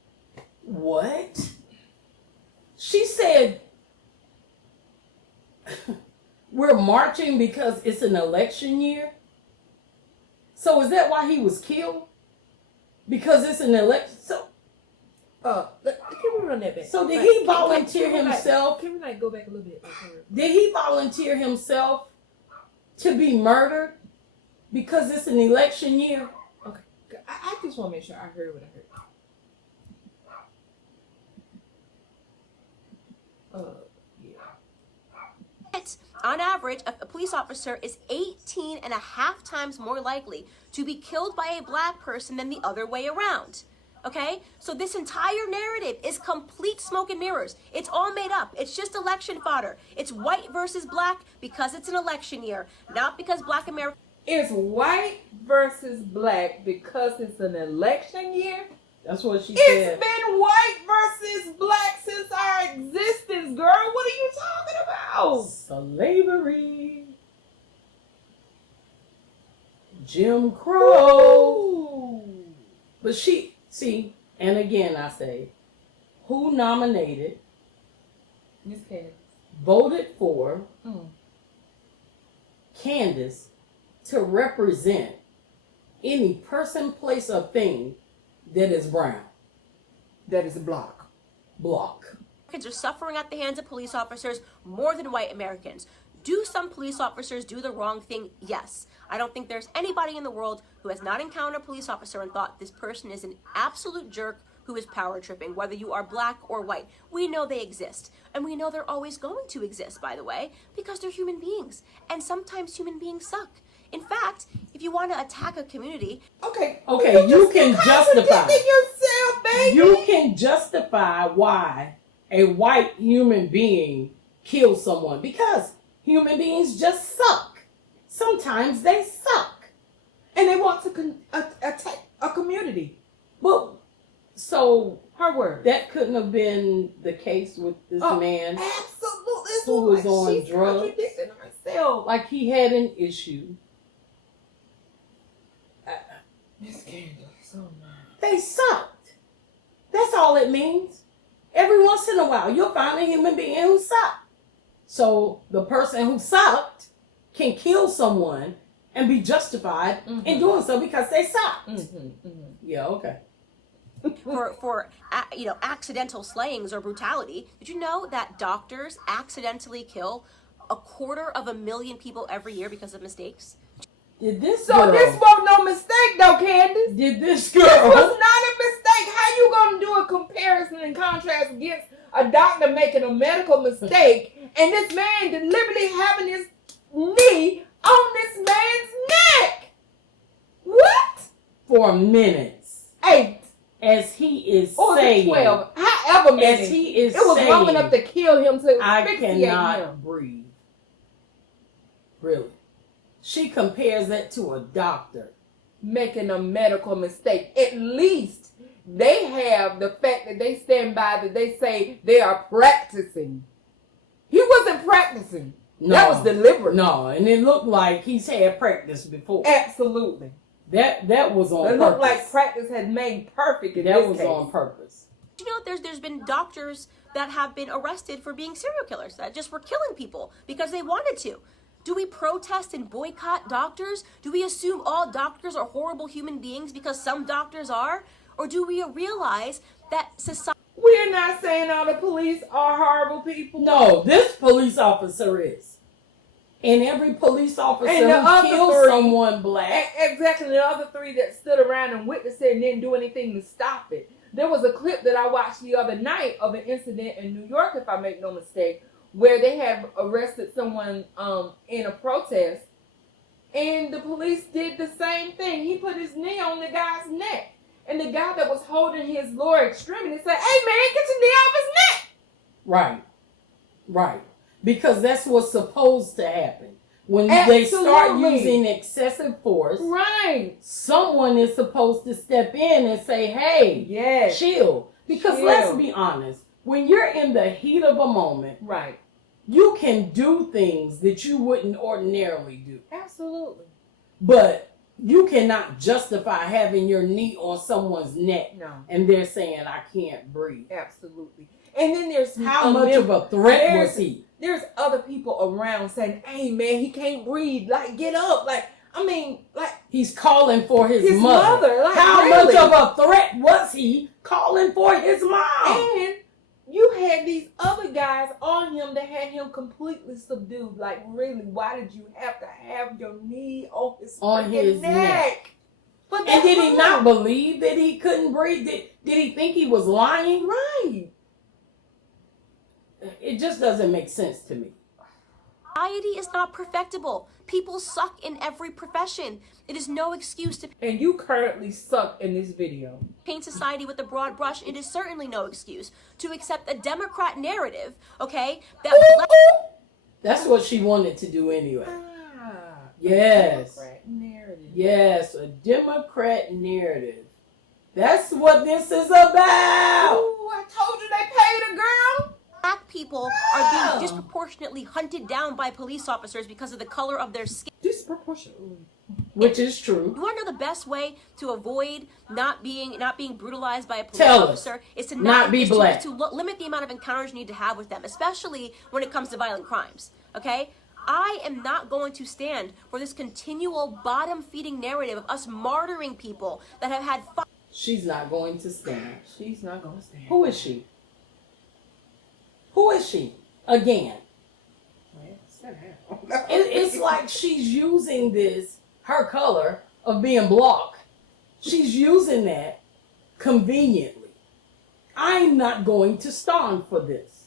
What? She said we're marching because it's an election year? So is that why he was killed? Because it's an election? So Can we run that back? So did he volunteer himself? Can we go back a little bit? Did he volunteer himself to be murdered because it's an election year? Okay. I just want to make sure I heard what I heard. Yeah. On average, a police officer is 18 and a half times more likely to be killed by a black person than the other way around. Okay? So this entire narrative is complete smoke and mirrors. It's all made up. It's just election fodder. It's white versus black because it's an election year, not because black Americans. It's white versus black because it's an election year. That's what she said. It's been white versus black since our existence, girl. What are you talking about? Slavery. Jim Crow. Ooh. But see, and again I say, who nominated, Miss Candace, voted for Candace to represent any person, place, or thing that is brown? that is a block. Block. Americans are suffering at the hands of police officers more than white Americans. Do some police officers do the wrong thing? Yes. I don't think there's anybody in the world who has not encountered a police officer and thought this person is an absolute jerk who is power tripping, whether you are black or white. We know they exist. And we know they're always going to exist, by the way, because they're human beings. And sometimes human beings suck. In fact, if you want to attack a community, Okay, You can justify. yourself, baby. You can justify why a white human being kills someone because human beings just suck. Sometimes they suck. And they want to attack a community. Well, so Her word. that couldn't have been the case with this man. Absolutely. It's Who was like on she's drugs. contradicting herself. Like he had an issue. Miss Candace, oh my. They sucked. That's all it means. Every once in a while, you'll find a human being who sucked. So the person who sucked can kill someone and be justified in doing so because they sucked. Yeah, okay. for accidental slayings or brutality. Did you know that doctors accidentally kill 250,000 people every year because of mistakes? Did this So girl, this wasn't no mistake though, Candace. did this This was girl, not a mistake. How you gonna do a comparison and contrast against a doctor making a medical mistake and this man deliberately having his knee on this man's neck? What? for minutes, 8 as he is or saying, 12? However many. as he is It was saying, long enough to kill him to I asphyxiate cannot him. breathe. Really. She compares that to a doctor. Making a medical mistake. At least they have the fact that they stand by that they say they are practicing. He wasn't practicing. That was deliberate. No, and it looked like he's had practice before. Absolutely. That was on It purpose. looked like practice had made perfect in that this was case. on purpose. You know, there's been doctors that have been arrested for being serial killers that just were killing people because they wanted to. Do we protest and boycott doctors? Do we assume all doctors are horrible human beings because some doctors are? Or do we realize that society... We're not saying all the police are horrible people. No, this police officer is. And every police officer And the who other kills three- someone black. Exactly. The other 3 that stood around and witnessed it and didn't do anything to stop it. There was a clip that I watched the other night of an incident in New York, if I make no mistake, where they have arrested someone in a protest, and the police did the same thing. He put his knee on the guy's neck, and the guy that was holding his lower extremity said, "Hey man, get your knee off his neck." Right. Because that's what's supposed to happen. When they start Absolutely. using excessive force, Right. someone is supposed to step in and say, hey, Yes. chill. Because Chill. let's be honest, when you're in the heat of a moment, Right. You can do things that you wouldn't ordinarily do. Absolutely. But you cannot justify having your knee on someone's neck No. and they're saying, I can't breathe. Absolutely. And then there's How much of a threat was he? There's other people around saying, hey man, he can't breathe. Like, get up. Like, I mean, like, He's calling for his his mother. mother. Like, How really? much of a threat was he calling for his mom? And you had these other guys on him that had him completely subdued. Like, really, why did you have to have your knee on his neck? But And did he not believe that he couldn't breathe? Did he think he was lying? Right. It just doesn't make sense to me. Society is not perfectible. People suck in every profession. It is no excuse to And you currently suck in this video. paint society with a broad brush. It is certainly no excuse to accept a Democrat narrative, okay? That's what she wanted to do anyway. Ah, Yes. Democrat narrative. Yes, a Democrat narrative. That's what this is about. Ooh, I told you they paid a girl. Black people are being disproportionately hunted down by police officers because of the color of their skin. Disproportionately. Which is true. You want to know the best way to avoid not being brutalized by a police Tell us. officer is to Not be black. to limit the amount of encounters you need to have with them, especially when it comes to violent crimes. Okay? I am not going to stand for this continual bottom-feeding narrative of us martyring people that have had She's not going to stand. She's not gonna stand. Who is she? Who is she? Again. It's like she's using this, her color of being blocked. She's using that conveniently. I'm not going to stand for this.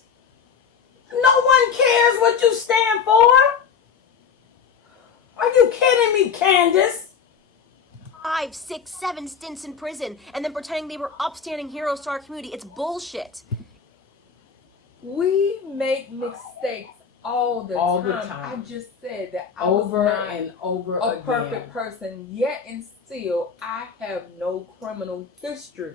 No one cares what you stand for. Are you kidding me, Candace? 5, 6, 7 stints in prison and then pretending they were upstanding heroes to our community. It's bullshit. We make mistakes all the time. I just said that I Over was not and over a again. perfect person, yet and still I have no criminal history.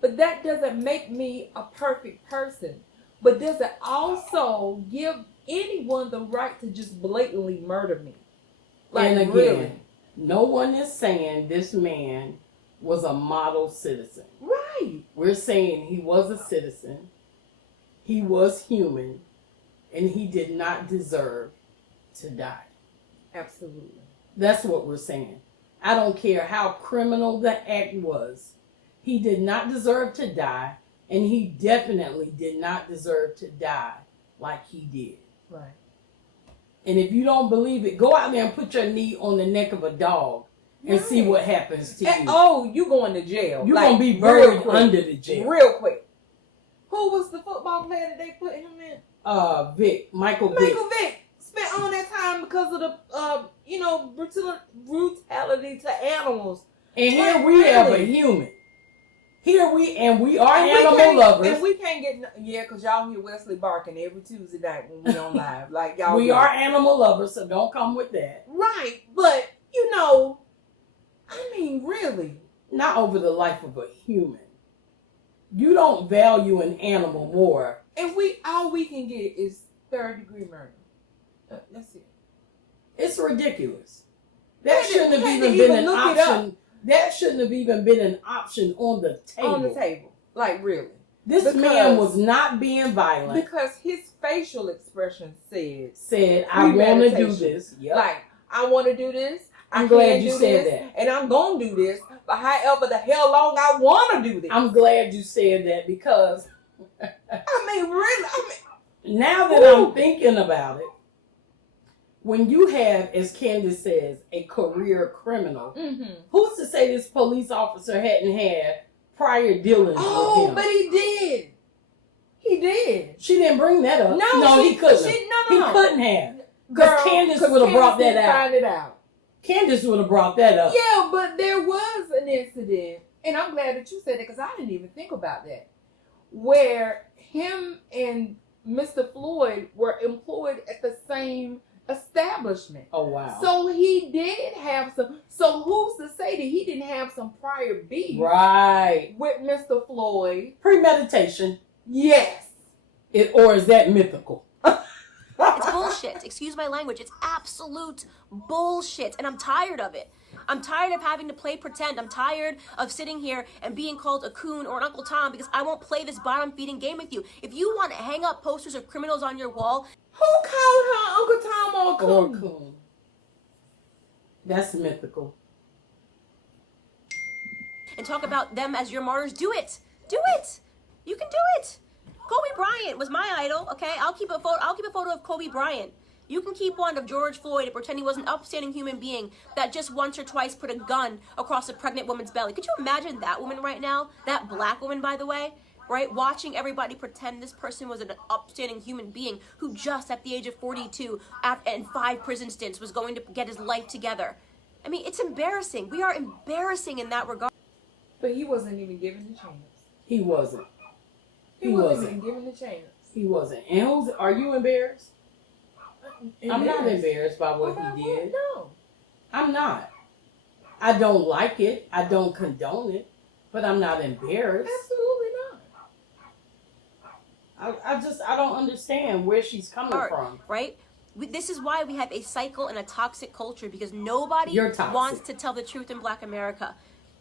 But that doesn't make me a perfect person. But does it also give anyone the right to just blatantly murder me? Like, And again, really? no one is saying this man was a model citizen. Right. We're saying he was a citizen, he was human, and he did not deserve to die. Absolutely. That's what we're saying. I don't care how criminal the act was. He did not deserve to die, and he definitely did not deserve to die like he did. Right. And if you don't believe it, go out there and put your knee on the neck of a dog and see what happens to And, you. oh, you going to jail. You're Like, going to be real buried quick. under the jail. Real quick. Who was the football player that they put him in? Michael Vick. Michael Vick spent all that time because of the, brutality to animals. And here Like, we have a really? human. We are And we animal can't- lovers. And we can't get, because y'all hear Wesley barking every Tuesday night when we on live. Like, y'all We know. are animal lovers, so don't come with that. Right, but, I mean, really. Not over the life of a human. You don't value an animal more. And all we can get is third-degree murder. That's it. It's ridiculous. That We shouldn't have had to even been even an look it up. option. That shouldn't have even been an option on the table. On the table. Like, really. This Because- man was not being violent. Because his facial expression Said, I want to do premeditation. this. Yep. Like, I want to do this. I'm I glad can you do said this, that. and I'm going to do this. But however the hell long I want to do this. I'm glad you said that because I mean, really. now that Ooh. I'm thinking about it, when you have, as Candace says, a career criminal, who's to say this police officer hadn't had prior dealings with him? But he did. He did. She didn't bring that up. No, he couldn't. No. He couldn't have. Because Candace would have brought that out. Find it out. Candace would have brought that up. Yeah, but there was an incident, and I'm glad that you said that because I didn't even think about that, where him and Mr. Floyd were employed at the same establishment. Oh, wow. So he did have some. So who's to say that he didn't have some prior beef Right. with Mr. Floyd? Premeditation. Yes. Or is that mythical? bullshit. Excuse my language. It's absolute bullshit. And I'm tired of it. I'm tired of having to play pretend. I'm tired of sitting here and being called a coon or an Uncle Tom because I won't play this bottom feeding game with you. If you want to hang up posters of criminals on your wall. Who called her Uncle Tom or coon? Coon. That's mythical. And talk about them as your martyrs, do it. Do it. You can do it. Kobe Bryant was my idol, okay? I'll keep a photo of Kobe Bryant. You can keep one of George Floyd and pretend he was an upstanding human being that just once or twice put a gun across a pregnant woman's belly. Could you imagine that woman right now? That black woman, by the way, right? Watching everybody pretend this person was an upstanding human being who just at the age of 42 and 5 prison stints was going to get his life together. I mean, it's embarrassing. We are embarrassing in that regard. But he wasn't even given the chance. He wasn't. He wasn't even given the chance. He wasn't. And are you embarrassed? I'm not embarrassed by what he did. No. I'm not. I don't like it. I don't condone it. But I'm not embarrassed. Absolutely not. I don't understand where she's coming from. Right? This is why we have a cycle and a toxic culture, because nobody wants to tell the truth in Black America.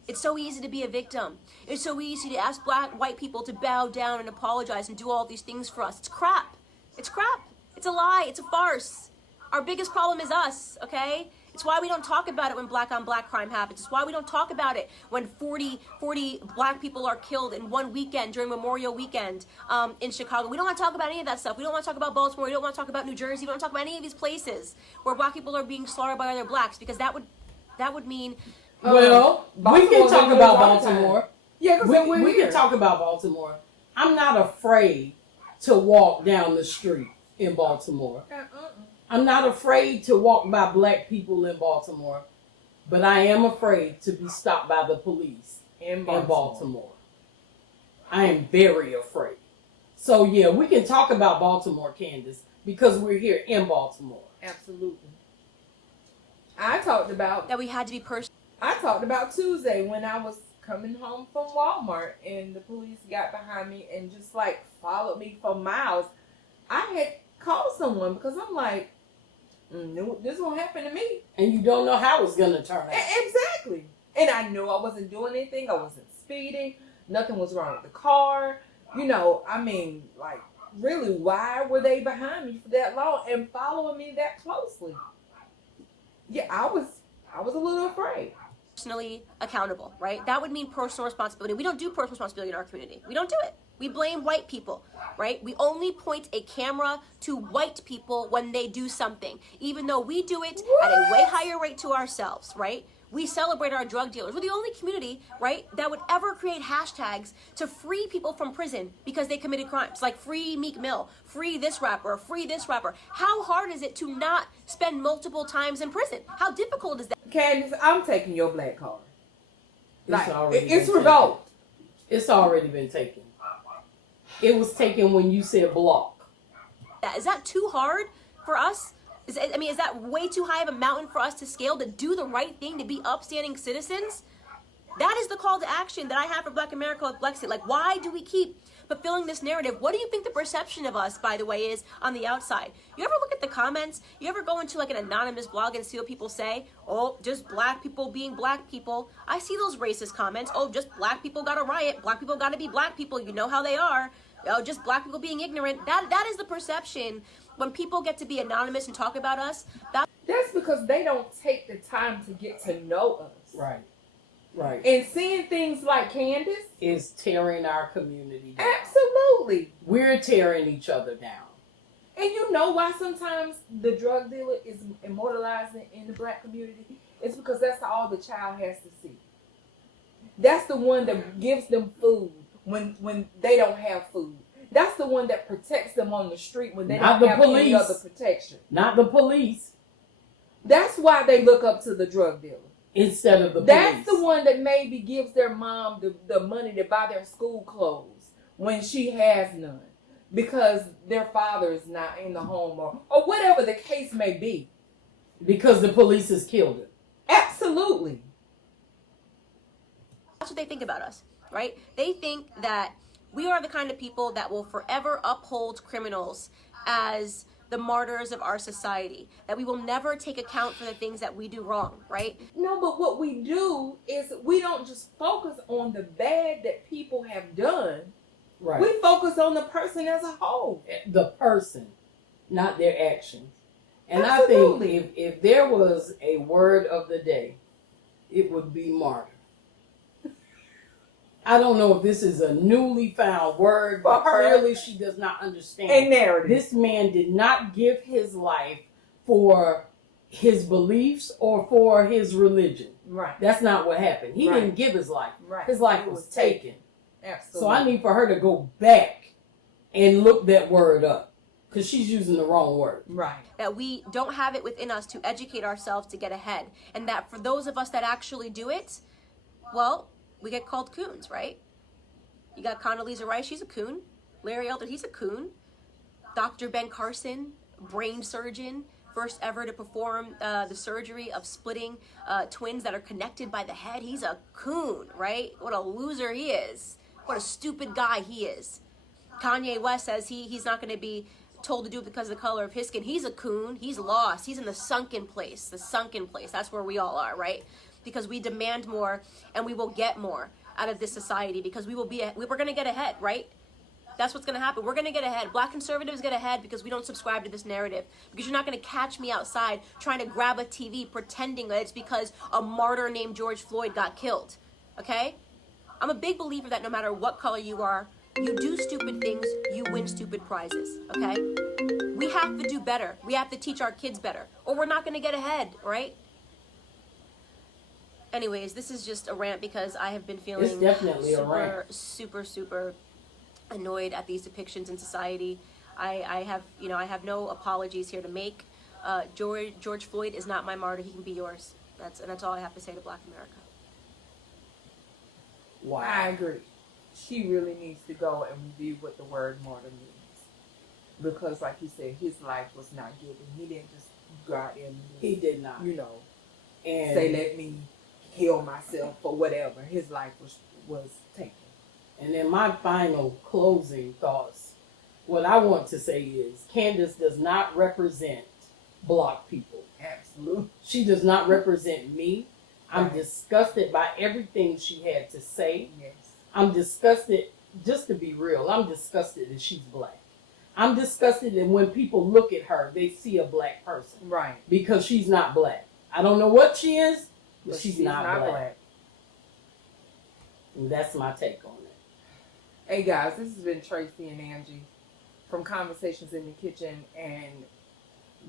It's so easy to be a victim. It's so easy to ask white people to bow down and apologize and do all these things for us. It's crap. It's crap. It's a lie. It's a farce. Our biggest problem is us, okay? It's why we don't talk about it when black on black crime happens. It's why we don't talk about it when 40 black people are killed in one weekend during Memorial Weekend in Chicago. We don't want to talk about any of that stuff. We don't want to talk about Baltimore. We don't want to talk about New Jersey. We don't want to talk about any of these places where black people are being slaughtered by other blacks, because that would mean... Well, we can talk about Baltimore. Yeah, because we can talk about Baltimore. I'm not afraid to walk down the street in Baltimore. I'm not afraid to walk by black people in Baltimore, but I am afraid to be stopped by the police in Baltimore. I am very afraid. So yeah, we can talk about Baltimore, Candace, because we're here in Baltimore. Absolutely. I talked about that we had to be I talked about Tuesday when I was coming home from Walmart and the police got behind me and just like followed me for miles. I had called someone because I'm like, this won't happen to me. And you don't know how it's going to turn out. Exactly. And I knew I wasn't doing anything. I wasn't speeding. Nothing was wrong with the car. You know, I mean, like, really, why were they behind me for that long and following me that closely? Yeah, I was a little afraid. Personally accountable, right? That would mean personal responsibility. We don't do personal responsibility in our community. We don't do it. We blame white people, right? We only point a camera to white people when they do something, even though we do it at a way higher rate to ourselves, right? We celebrate our drug dealers. We're the only community, right, that would ever create hashtags to free people from prison because they committed crimes, like free Meek Mill, free this rapper, free this rapper. How hard is it to not spend multiple times in prison? How difficult is that? Candace, I'm taking your black card. It's revoked. It's already been taken. It was taken when you said block. Is that too hard for us? Is that way too high of a mountain for us to scale, to do the right thing, to be upstanding citizens? That is the call to action that I have for Black America with Blexit. Like, why do we keep fulfilling this narrative? What do you think the perception of us, by the way, is on the outside? You ever look at the comments? You ever go into like an anonymous blog and see what people say? Oh, just black people being black people. I see those racist comments. Oh, just black people got to riot. Black people got to be black people. You know how they are. Oh, just black people being ignorant. That is the perception. When people get to be anonymous and talk about us, that's because they don't take the time to get to know us. Right. Right. And seeing things like Candace is tearing our community down. Absolutely. We're tearing each other down. And you know why sometimes the drug dealer is immortalized in the black community? It's because that's all the child has to see. That's the one that gives them food when they don't have food. That's the one that protects them on the street when they don't have any other protection. Not the police. That's why they look up to the drug dealer. Instead of the police. That's the one that maybe gives their mom the money to buy their school clothes when she has none. Because their father is not in the home or whatever the case may be. Because the police has killed him. Absolutely. That's what they think about us, right? They think that we are the kind of people that will forever uphold criminals as the martyrs of our society, that we will never take account for the things that we do wrong, right? No, but what we do is we don't just focus on the bad that people have done. Right. We focus on the person as a whole. The person, not their actions. And Absolutely. I think if there was a word of the day, it would be martyr. I don't know if this is a newly found word, but For her. clearly she does not understand. And narrative. This man did not give his life for his beliefs or for his religion. Right. That's not what happened. He Right. didn't give his life. Right. His life It was was taken. Absolutely. So I need for her to go back and look that word up, because she's using the wrong word. Right. That we don't have it within us to educate ourselves to get ahead. And that for those of us that actually do it, well, we get called coons, right? You got Condoleezza Rice, she's a coon. Larry Elder, he's a coon. Dr. Ben Carson, brain surgeon, first ever to perform the surgery of splitting twins that are connected by the head. He's a coon, right? What a loser he is. What a stupid guy he is. Kanye West says he's not going to be told to do it because of the color of his skin. He's a coon. He's lost. He's in the sunken place. The sunken place. That's where we all are, right? Because we demand more and we will get more out of this society because we're going to get ahead, right? That's what's going to happen. We're going to get ahead. Black conservatives get ahead because we don't subscribe to this narrative. Because you're not going to catch me outside trying to grab a TV pretending that it's because a martyr named George Floyd got killed. Okay? I'm a big believer that no matter what color you are, you do stupid things, you win stupid prizes. Okay? We have to do better. We have to teach our kids better. Or we're not going to get ahead, right? Anyways, this is just a rant because I have been feeling It's definitely a rant. super annoyed at these depictions in society. I have no apologies here to make. George Floyd is not my martyr. He can be yours. That's all I have to say to Black America. Wow. I agree. She really needs to go and review what the word martyr means. Because like you said, his life was not given. He didn't just go out and He did not. And say, let me kill myself or whatever. His life was taken. And then my final closing thoughts, what I want to say is Candace does not represent Black people. Absolutely. She does not represent me. I'm Right. disgusted by everything she had to say. Yes. I'm disgusted, just to be real, I'm disgusted that she's Black. I'm disgusted that when people look at her, they see a Black person. Right. Because she's not Black. I don't know what she is, but she's not black. And that's my take on it. Hey guys, this has been Tracy and Angie from Conversations in the Kitchen, and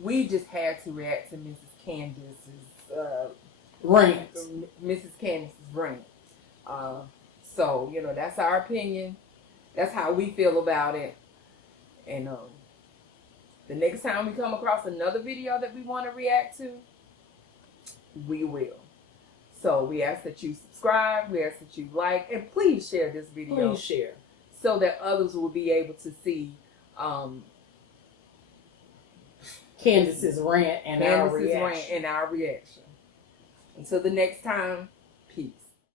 we just had to react to Mrs. Candace's Rant. Mrs. Candace's rant. So, that's our opinion. That's how we feel about it. And the next time we come across another video that we want to react to, we will. So we ask that you subscribe, we ask that you like, and please share this video. Please share. So that others will be able to see Candace's rant and our Candace's reaction. rant and our reaction. Until the next time, peace.